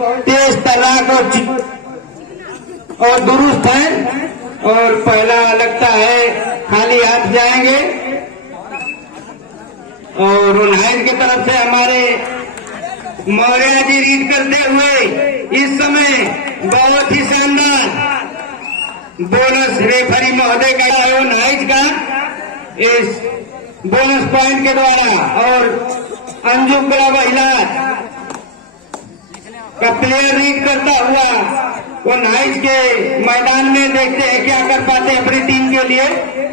तेज तलाक और दुरुस्त है। और पहला लगता है खाली हाथ जाएंगे और उन्हाइस की तरफ से हमारे मौर्य जी रीड करते हुए इस समय बहुत ही शानदार बोनस रेफरी महोदय का है उन्हाइस का इस बोनस पॉइंट के द्वारा। और अंजू क्लब इलाज का प्लेयर रीड करता हुआ वो नाइस के मैदान में देखते हैं क्या कर पाते हैं अपनी टीम के लिए।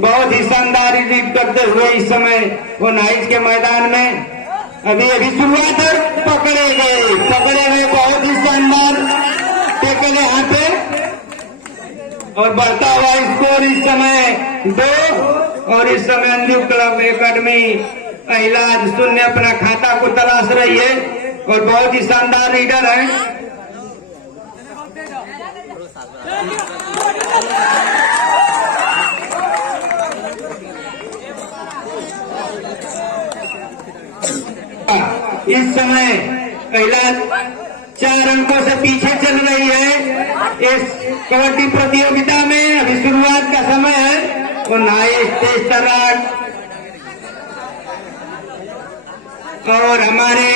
बहुत ही शानदार रीड करते हुए इस समय वो नाइस के मैदान में अभी शुरुआत है। पकड़े गए बहुत ही शानदार टेकल यहाँ पे और बढ़ता हुआ स्कोर इस समय 2। और इस समय अंजू क्लब एकेडमी इलाज 0 अपना खाता को तलाश रही है और बहुत ही शानदार रीडर है। इस समय इलाज 4 अंकों से पीछे चल रही है इस कबड्डी प्रतियोगिता में। अभी शुरुआत का समय है और नाइस तेज तलाक और हमारे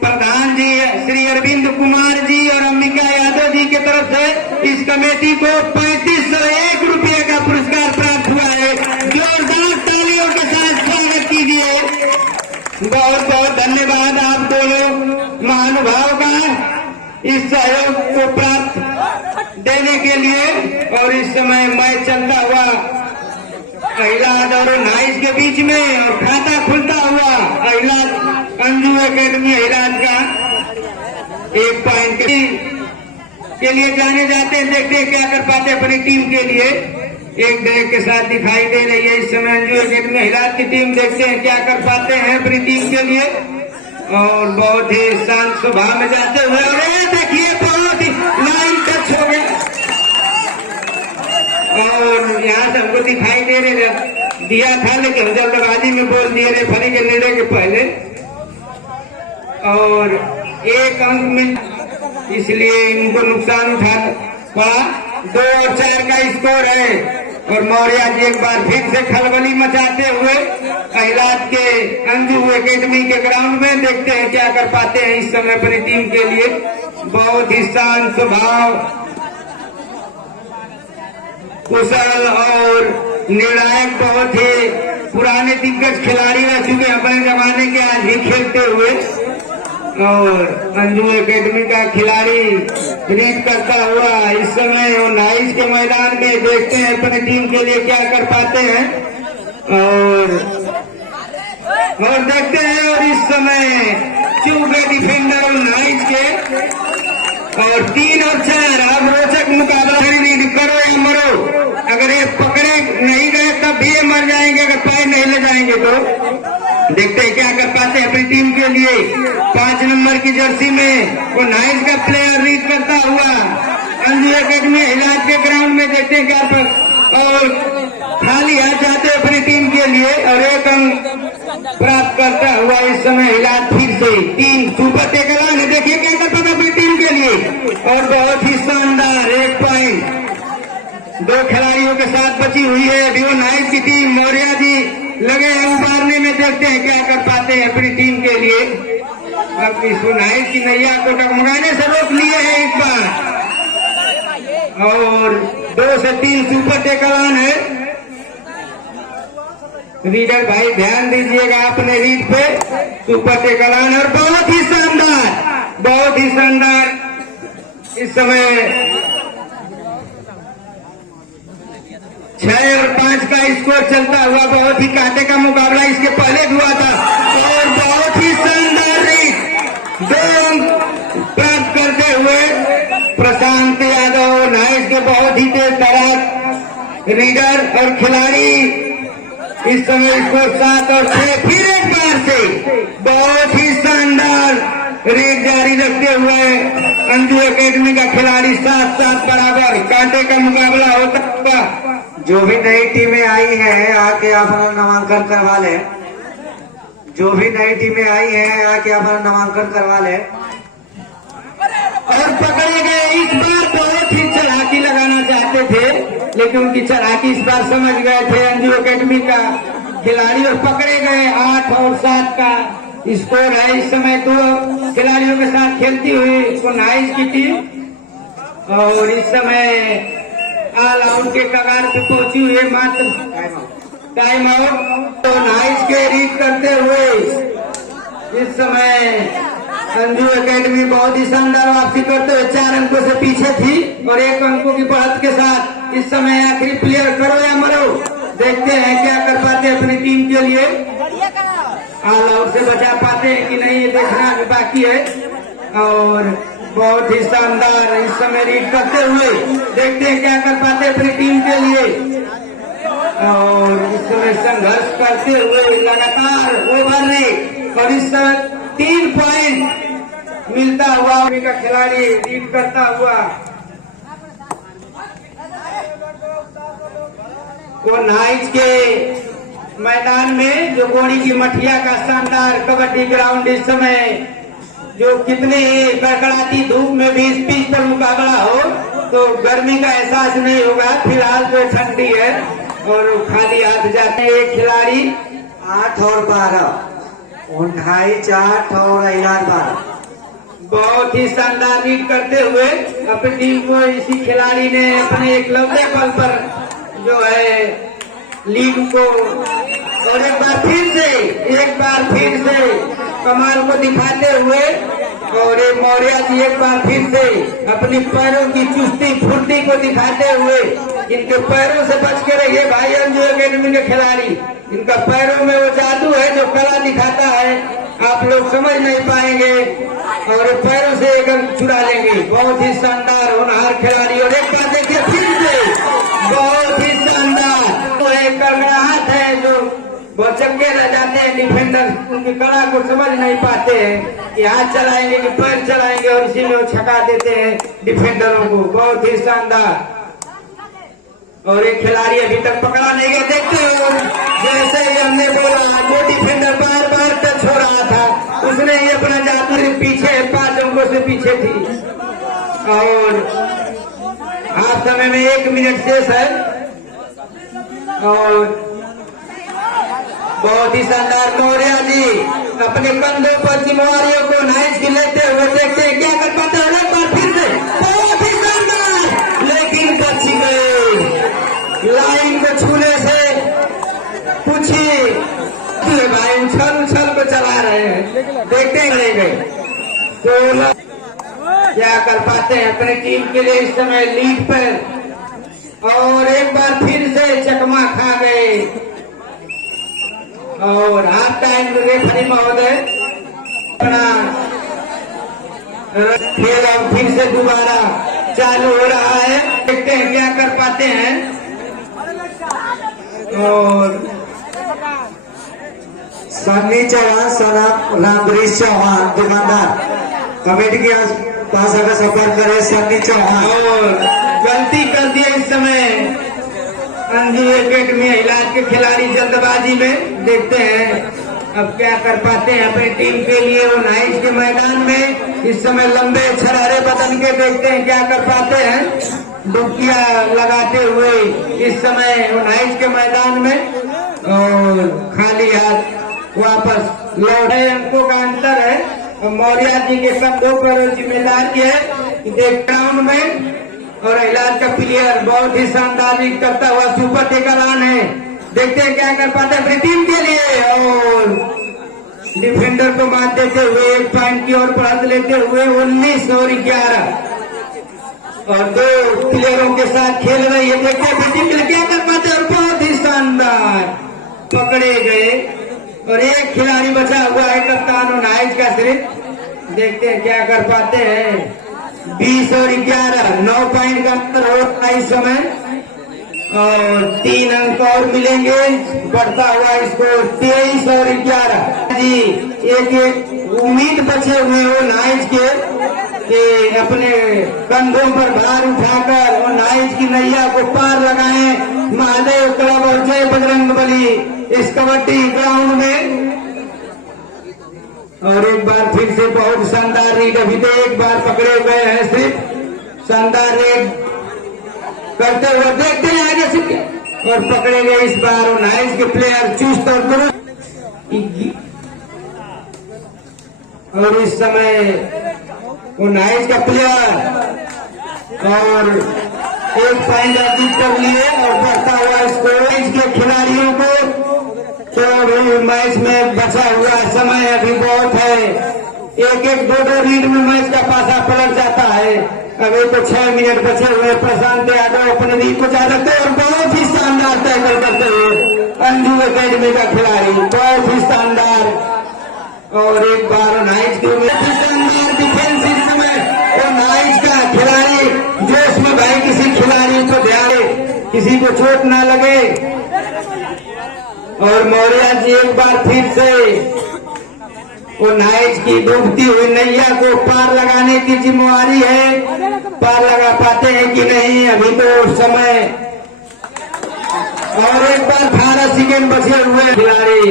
प्रधान जी श्री अरविंद कुमार जी और अंबिका यादव जी की तरफ से इस कमेटी को 3501 रुपये का पुरस्कार प्राप्त हुआ है। जोरदार तालियों के साथ स्वागत कीजिए। बहुत बहुत धन्यवाद आप दोनों महानुभाव का इस सहयोग को प्राप्त देने के लिए। और इस समय मैच चलता हुआ इलाज और नाइस के बीच में और खाता खुलता हुआ इलाज अंजू एकेडमी इलाज का 1 पॉइंट के लिए जाने जाते हैं। देखते हैं क्या कर पाते हैं अपनी टीम के लिए। एक ड्रैग के साथ दिखाई दे रही है इस समय अंजू एकेडमी इलाज की टीम। देखते हैं क्या कर पाते हैं अपनी टीम के लिए। और बहुत ही शांत स्वभाव में जाते हुए और देखिए बहुत ही लाइन टच हो गया और यहाँ से हमको दिखाई दे रहे दिया था लेकिन जल्दबाजी में बोल दिए रेफरी के निर्णय के पहले। और 1 अंक में इसलिए इनको नुकसान उठा पड़ा। 2 और 4 का स्कोर है और मौर्य जी एक बार फिर से खलबली मचाते हुए इलाज के अंजू एकेडमी के ग्राउंड में देखते हैं क्या कर पाते हैं इस समय अपनी टीम के लिए। बहुत ही शांत स्वभाव कुशल और निर्णायक बहुत ही पुराने दिग्गज खिलाड़ी रह चुके अपने जमाने के आज भी खेलते हुए। और अंजू एकेडमी का खिलाड़ी रीड करता हुआ इस समय नाइस के मैदान में देखते हैं अपनी टीम के लिए क्या कर पाते हैं। और देखते हैं और इस समय चूके डिफेंडर नाइस के और 3 और 4 अब रोचक मुकाबला करो या मरो। अगर ये पकड़े नहीं गए तब भी ये मर जाएंगे अगर पैर नहीं ले जाएंगे तो। देखते हैं क्या कर पाते हैं अपनी टीम के लिए। 5 नंबर की जर्सी में वो नाइस का प्लेयर रीड करता हुआ अंजू एकेडमी इलाज के ग्राउंड में देखते हैं क्या पर और खाली हाथ जाते अपनी टीम के लिए और 1 अंक प्राप्त करता हुआ इस समय इलाज फिर से 3 सुपर टेकल है। देखिए क्या कर पाता अपनी टीम के लिए और बहुत ही शानदार 1 पॉइंट 2 खिलाड़ियों के साथ बची हुई है। अभी वो नाइस की टीम मौर्य जी लगे हैं उबारने में। देखते हैं क्या कर पाते हैं अपनी टीम के लिए। अब इस नाइस की नैया को टकमगाने से रोक लिए हैं इस बार और 2 से 3 सुपर टेकल है। रीडर भाई ध्यान दीजिएगा अपने रीड पे। सुपर टेकल और बहुत ही शानदार इस समय 6 और 5 का स्कोर चलता हुआ बहुत ही कांटे का मुकाबला इसके पहले हुआ था और बहुत ही शानदार रीड 2 अंक प्राप्त करते हुए प्रशांत यादव नाइस के बहुत ही तेज तराक रीडर और खिलाड़ी इस समय स्कोर 7 और 6 फिर एक बार से बहुत ही शानदार रीड जारी रखते हुए अंजू एकेडमी का खिलाड़ी 7-7 बराबर कांटे का मुकाबला होता हुआ। जो भी नई टीमें आई हैं आके अपना नामांकन करवा ले। जो भी नई टीमें आई हैं आके अपना नामांकन करवा ले। और लेकिन उनकी चालाकी इस बार समझ गए थे अंजू एकेडमी का खिलाड़ी और पकड़े गए। 8 और 7 का स्कोर है इस समय। 2 खिलाड़ियों के साथ खेलती हुई को नाइस की टीम और इस समय ऑल आउट के कगार पे पहुंची हुई है। मात्र टाइम आउट तो नाइस के रीड करते हुए इस समय संजू एकेडमी बहुत ही शानदार वापसी करते हुए 4 अंकों से पीछे थी और 1 अंकों की बढ़त के साथ इस समय आखिरी प्लेयर करो या मरो। देखते हैं क्या कर पाते हैं अपनी टीम के लिए, ऑल आउट से बचा पाते हैं कि नहीं, ये देखना भी बाकी है। और बहुत ही शानदार इस समय रीड करते हुए देखते हैं क्या कर पाते हैं अपनी टीम के लिए। और इस समय संघर्ष करते हुए लगातार ओवर रेट और इस समय 3 पॉइंट मिलता हुआ का खिलाड़ी लीड करता हुआ को नाइट के मैदान में जो गोड़ी की मठिया का शानदार कबड्डी ग्राउंड इस समय जो कितने कड़कड़ाती धूप में भी इस पिच पर मुकाबला हो तो गर्मी का एहसास नहीं होगा। फिलहाल तो ठंडी है और खाली हाथ जाते हैं। एक खिलाड़ी 8 और 12, 28, 8 और 12 बहुत ही शानदार रीड करते हुए अपनी टीम को इसी खिलाड़ी ने अपने एकलौते बल पर जो है लीग को और एक बार फिर से कमाल को दिखाते हुए और ये मौर्य जी एक बार फिर से अपनी पैरों की चुस्ती फुर्ती को दिखाते हुए इनके पैरों से बच के रहिए भाई अंजू एकेडमी के खिलाड़ी। इनका पैरों में वो जादू है जो कला दिखाता है, आप लोग समझ नहीं पाएंगे और पैरों से एक अंक चुरा लेंगे। बहुत ही शानदार होनहार खिलाड़ी और एक बार देखिए फिर से बहुत ही शानदार तो एक कड़कड़ाहट है जो बहुत चक्के रह जाते हैं डिफेंडर, उनकी कला को समझ नहीं पाते हैं कि हाथ चलाएंगे कि पैर चलाएंगे और इसी में वो छका देते हैं डिफेंडरों को। बहुत ही शानदार और एक खिलाड़ी अभी तक पकड़ा नहीं गया। देखते हो जैसे ही हमने बोला वो डिफेंडर बार बार टच हो रहा था, उसने ही अपना जादू पीछे 5 अंकों से पीछे थी और हाफ समय में 1 मिनट शेष है और बहुत ही शानदार मौर्य जी अपने कंधों पर जिम्मेवारियों को नाइस की लेते हुए देखते हैं क्या कर पाते हैं। एक बार फिर से बहुत ही शानदार लेकिन बच गए लाइन को छूने से पूछिए भाई उछल को चला रहे हैं, देखते रह गए 16 क्या कर पाते हैं अपने टीम के लिए इस समय लीड पर और एक बार फिर से चकमा खा गए और हाफ टाइम रेफरी महोदय खेल अब फिर से दोबारा चालू हो रहा है। देखते हैं क्या कर पाते हैं और सन्नी चौहान सनाब रामबरीश चौहान दुकानदार कमेटी के पास अगर संपर्क करे सन्नी चौहान और गलती कर दिया इस समय अंजू एकेडमी इलाज के खिलाड़ी जल्दबाजी में। देखते हैं अब क्या कर पाते हैं अपनी टीम के लिए। वो नाइस के मैदान में इस समय लंबे छरारे बदन के देखते हैं क्या कर पाते हैं डुबकियां लगाते हुए इस समय वो नाइस के मैदान में और खाली हाथ वापस लौटे। अंकों का अंतर है और मौर्य जी के कंधों पर जिम्मेदारी है ग्राउंड में और इलाज का प्लेयर बहुत ही शानदार करता हुआ सुपर टेकर ऑन है। देखते हैं क्या कर पाते हैं अपनी टीम के लिए और डिफेंडर को मात देते हुए 1 पॉइंट की ओर बढ़त लेते हुए 19 और 11 और 2 प्लेयरों के साथ खेल रही है। देखते हैं अपनी टीम के लिए क्या कर पाते हैं और बहुत ही शानदार पकड़े गए और 1 खिलाड़ी बचा हुआ है कप्तान और नाइज का सिर्फ। देखते हैं क्या कर पाते हैं 20 और 11 9 पॉइंट का अंतर होता इस समय और 3 अंक और मिलेंगे बढ़ता हुआ स्कोर 23 और 11 जी। एक उम्मीद बचे हुए वो नाइज के कि अपने कंधों पर भार उठाकर वो नाइज की नैया को पार लगाएं। महादेव क्लब और जय बजरंगबली इस कबड्डी ग्राउंड में और एक बार फिर से बहुत शानदार रीड। अभी तो 1 बार पकड़े गए हैं सिर्फ शानदार रीड करते हुए देखते हैं आगे से क्या, और पकड़े गए इस बार वो नाइस के प्लेयर चुस्त और दुरुस्त। और इस समय वो नाइस का प्लेयर और एक पॉइंट अर्जित कर लिए और बढ़ता हुआ स्कोर के खिलाड़ियों को। तो मैच में बचा हुआ समय अभी बहुत है, एक एक दो दो रीड में मैच का पासा पलट जाता है। अभी तो 6 मिनट बचे हुए। प्रशांत यादव अपने रीड को चाहते और बहुत ही शानदार टैकल करते हुए अंजू एकेडमी का खिलाड़ी, बहुत ही शानदार। और एक बार नाइट के शानदार डिफेंस इस समय और नाइट का खिलाड़ी जोश में भाई किसी खिलाड़ी को ध्यान दे, किसी को चोट ना लगे। और मौर्य जी एक बार फिर से वो नाइट की डूबती हुई नैया को पार लगाने की जिम्मेवारी है, पार लगा पाते हैं कि नहीं अभी तो समय। और एक बार 18 सेकेंड बचे हुए खिलाड़ी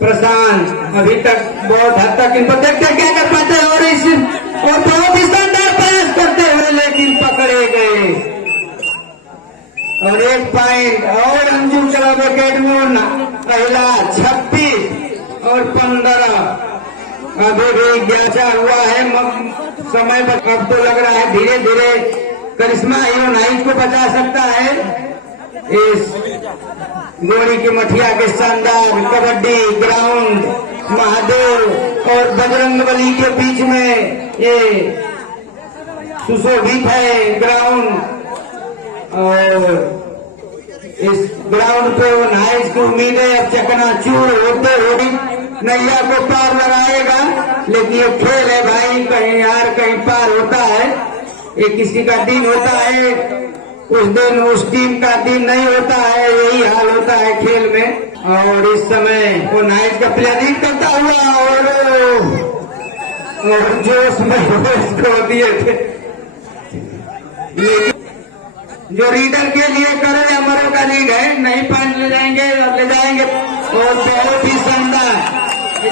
प्रशांत अभी तक बहुत हद तक इनको देखते क्या कर पाते हैं और बहुत ही शानदार प्रयास करते हुए लेकिन पकड़े गए। और एक पॉइंट और अंजू क्लब एकेडमी पहला 26 और 15 अभी भी ज्ञाचा हुआ है समय पर। अब तो लग रहा है धीरे धीरे करिश्मा हीरो नाइट को बचा सकता है। इस गोरी की मठिया के शानदार कबड्डी ग्राउंड महादेव और बजरंगबली के बीच में ये सुशोभित है ग्राउंड। और इस ग्राउंड पे वो नाइट की उम्मीद है अब चकनाचूर होते हुए नैया को पार लगाएगा। लेकिन ये खेल है भाई, कहीं यार कहीं पार होता है, ये किसी का दिन होता है, उस दिन उस टीम का दिन नहीं होता है, यही हाल होता है खेल में। और इस समय वो नाइट का प्लेयरिंग करता हुआ और जोश में उसको दिए थे जो रीडर के लिए करो अमरों का लीड है, नहीं पॉइंट ले जाएंगे और बहुत ही शानदार।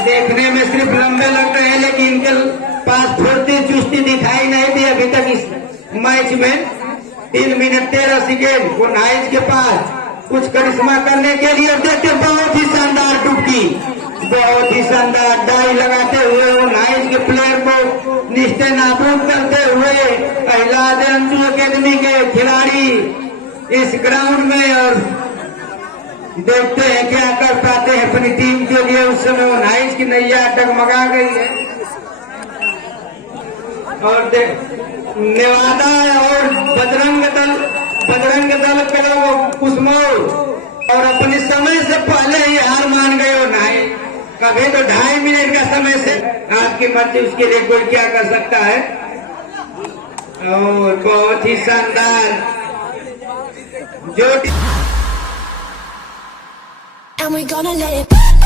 देखने में सिर्फ लंबे लग रहे हैं लेकिन इनके पास फुर्ती चुस्ती दिखाई नहीं दी अभी तक इस मैच में। 3 मिनट 13 सेकेंड वो नाइट के पास कुछ करिश्मा करने के लिए देखते बहुत ही शानदार डुबकी, बहुत ही शानदार डाई लगाते हुए वो नाइट के प्लेयर को निश्चय नाबूद करते हुए पहला अंजू एकेडमी के खिलाड़ी इस ग्राउंड में। और देखते हैं क्या कर पाते हैं अपनी टीम के लिए। उस समय वो नाइट की नैया डगमगा गई है और नेवादा और बजरंग दल क्लब कुसमौर और अपने समय से पहले ही हार मान गए हो नाइट। कभी तो 2.5 मिनट का समय से आपकी मर्जी, उसके लिए कोई क्या कर सकता है। और बहुत ही शानदार जो And we're gonna let it